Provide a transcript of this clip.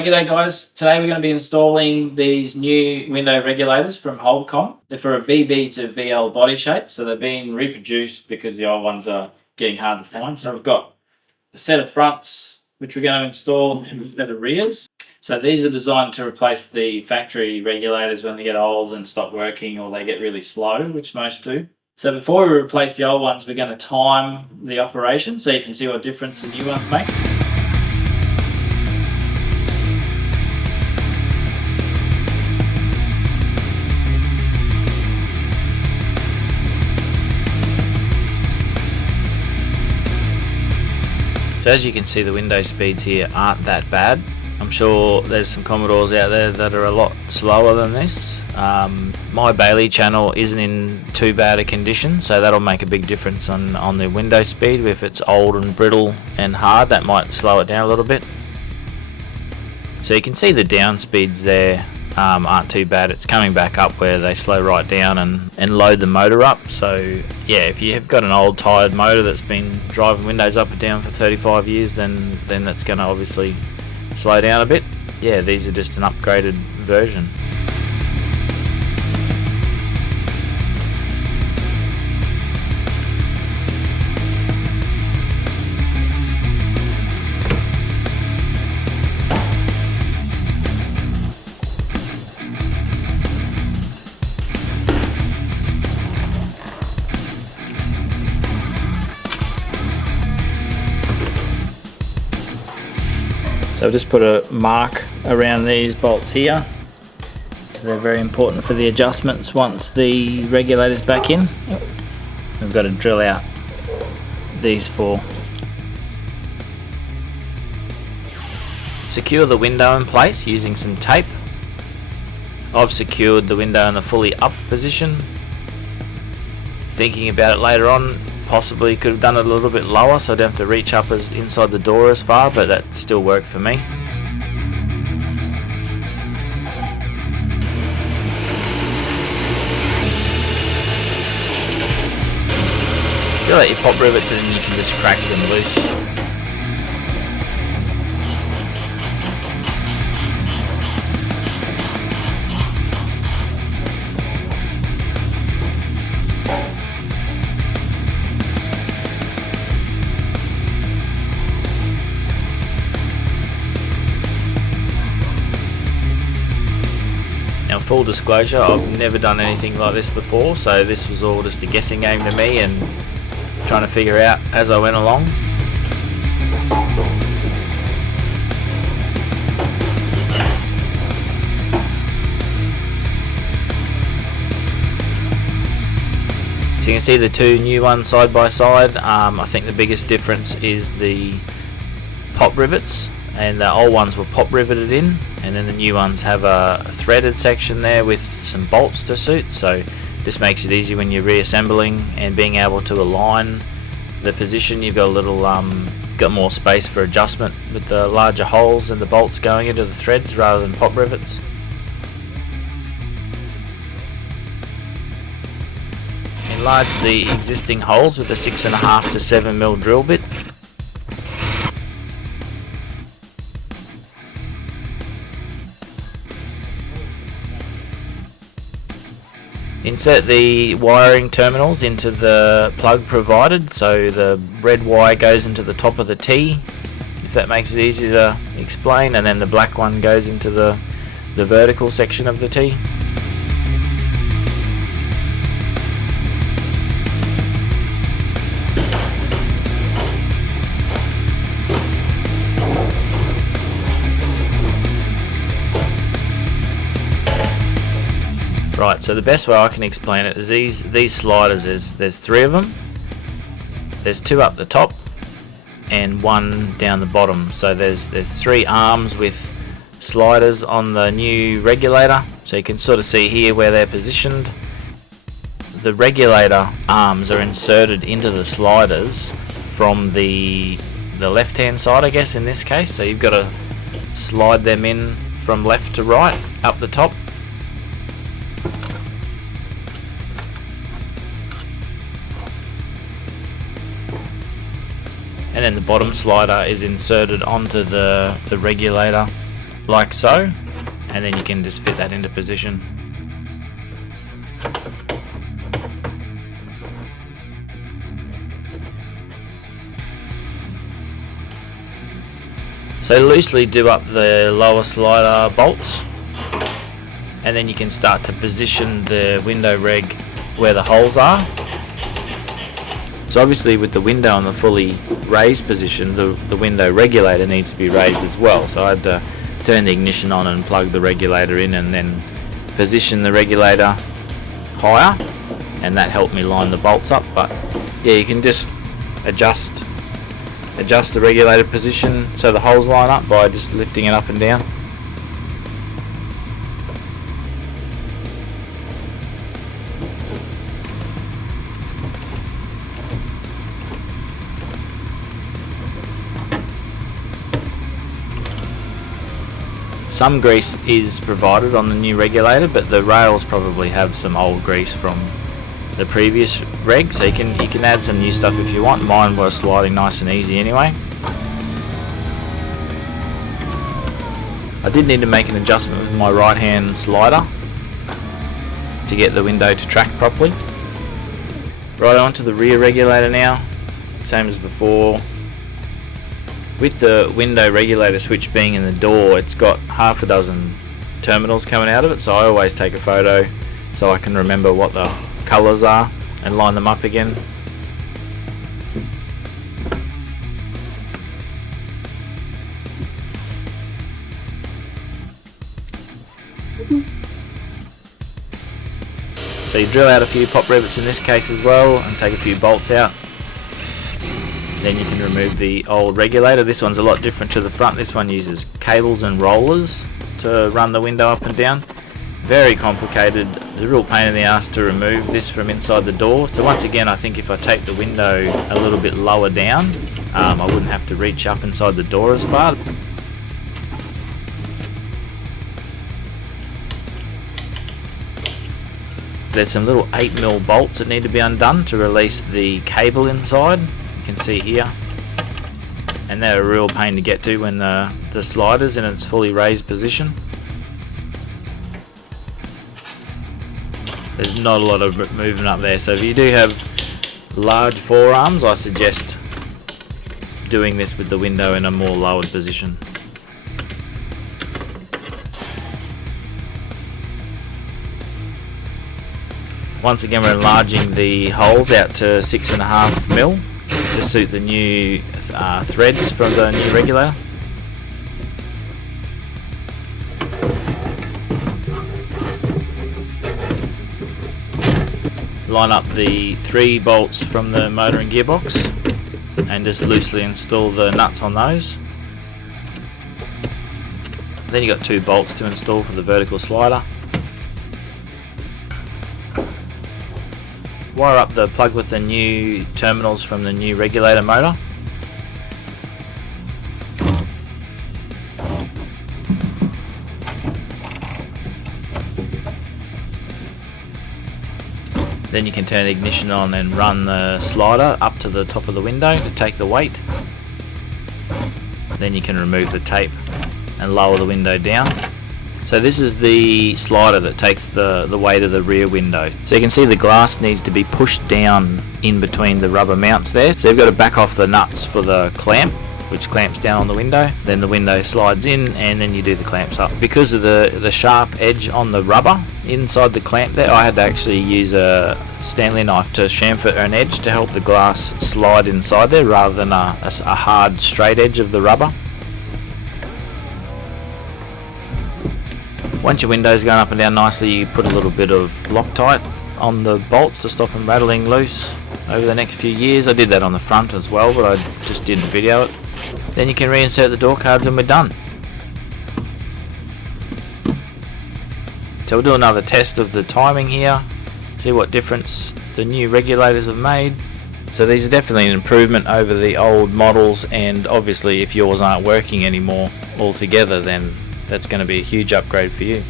G'day guys, today we're going to be installing these new window regulators from Holden. They're for a VB to VL body shape, so they're being reproduced because the old ones are getting hard to find. So we've got a set of fronts which we're going to install and a set of rears. So these are designed to replace the factory regulators when they get old and stop working or they get really slow, which most do. So before we replace the old ones, we're going to time the operation so you can see what difference the new ones make. So as you can see, the window speeds here aren't that bad. I'm sure there's some Commodores out there that are a lot slower than this. My Bailey channel isn't in too bad a condition, so that'll make a big difference on the window speed. If it's old and brittle and hard, that might slow it down a little bit. So you can see the down speeds there aren't too bad. It's coming back up where they slow right down and load the motor up. So yeah, if you have got an old tired motor that's been driving windows up and down for 35 years, then that's going to obviously slow down a bit. Yeah, these are just an upgraded version. So I've just put a mark around these bolts here. They're very important for the adjustments once the regulator's back in. We've got to drill out these four. Secure the window in place using some tape. I've secured the window in the fully up position. Thinking about it later on, possibly could have done it a little bit lower so I don't have to reach up as inside the door as far, but that still worked for me. Feel like you pop rivets and you can just crack them loose. Now, full disclosure, I've never done anything like this before, so this was all just a guessing game to me and trying to figure out as I went along. So you can see the two new ones side by side. I think the biggest difference is the pop rivets, and the old ones were pop riveted in, and then the new ones have a threaded section there with some bolts to suit. So this makes it easy when you're reassembling and being able to align the position. You've got a little got more space for adjustment with the larger holes and the bolts going into the threads rather than pop rivets. Enlarge the existing holes with a 6.5 to 7mm drill bit. Insert the wiring terminals into the plug provided, so the red wire goes into the top of the T, if that makes it easy to explain, and then the black one goes into the vertical section of the T. Right, so the best way I can explain it is these sliders, there's three of them. There's two up the top and one down the bottom. So there's three arms with sliders on the new regulator. So you can sort of see here where they're positioned. The regulator arms are inserted into the sliders from the left hand side, I guess, in this case. So you've got to slide them in from left to right up the top. and then the bottom slider is inserted onto the regulator like so, and then you can just fit that into position. So loosely do up the lower slider bolts, and then you can start to position the window reg where the holes are. So obviously with the window in the fully raised position, the window regulator needs to be raised as well. So I had to turn the ignition on and plug the regulator in, and then position the regulator higher, and that helped me line the bolts up. But yeah, you can just adjust the regulator position so the holes line up by just lifting it up and down. Some grease is provided on the new regulator, but the rails probably have some old grease from the previous reg, so you can add some new stuff if you want. Mine was sliding nice and easy anyway. I did need to make an adjustment with my right hand slider to get the window to track properly. Right, on to the rear regulator now, same as before. With the window regulator switch being in the door, it's got half a dozen terminals coming out of it, so I always take a photo so I can remember what the colours are and line them up again. So you drill out a few pop rivets in this case as well, and take a few bolts out. Then you can remove the old regulator. This one's a lot different to the front. This one uses cables and rollers to run the window up and down. Very complicated. It's a real pain in the ass to remove this from inside the door. So once again, I think if I take the window a little bit lower down, I wouldn't have to reach up inside the door as far. There's some little 8mm bolts that need to be undone to release the cable inside. You can see here, and they're a real pain to get to when the slider's in its fully raised position. There's not a lot of movement up there, so if you do have large forearms, I suggest doing this with the window in a more lowered position. Once again, we're enlarging the holes out to 6.5mm to suit the new threads from the new regulator. Line up the 3 bolts from the motor and gearbox and just loosely install the nuts on those. Then you got 2 bolts to install for the vertical slider. Wire up the plug with the new terminals from the new regulator motor. Then you can turn the ignition on and run the slider up to the top of the window to take the weight. Then you can remove the tape and lower the window down. So this is the slider that takes the weight of the rear window. So you can see the glass needs to be pushed down in between the rubber mounts there. So you've got to back off the nuts for the clamp, which clamps down on the window. Then the window slides in, and then you do the clamps up. Because of the sharp edge on the rubber inside the clamp there, I had to actually use a Stanley knife to chamfer an edge to help the glass slide inside there rather than a hard straight edge of the rubber. Once your window's going up and down nicely, you put a little bit of Loctite on the bolts to stop them rattling loose over the next few years. I did that on the front as well, but I just didn't video it. Then you can reinsert the door cards and we're done. So we'll do another test of the timing here, see what difference the new regulators have made. So these are definitely an improvement over the old models, and obviously if yours aren't working anymore altogether, then that's going to be a huge upgrade for you.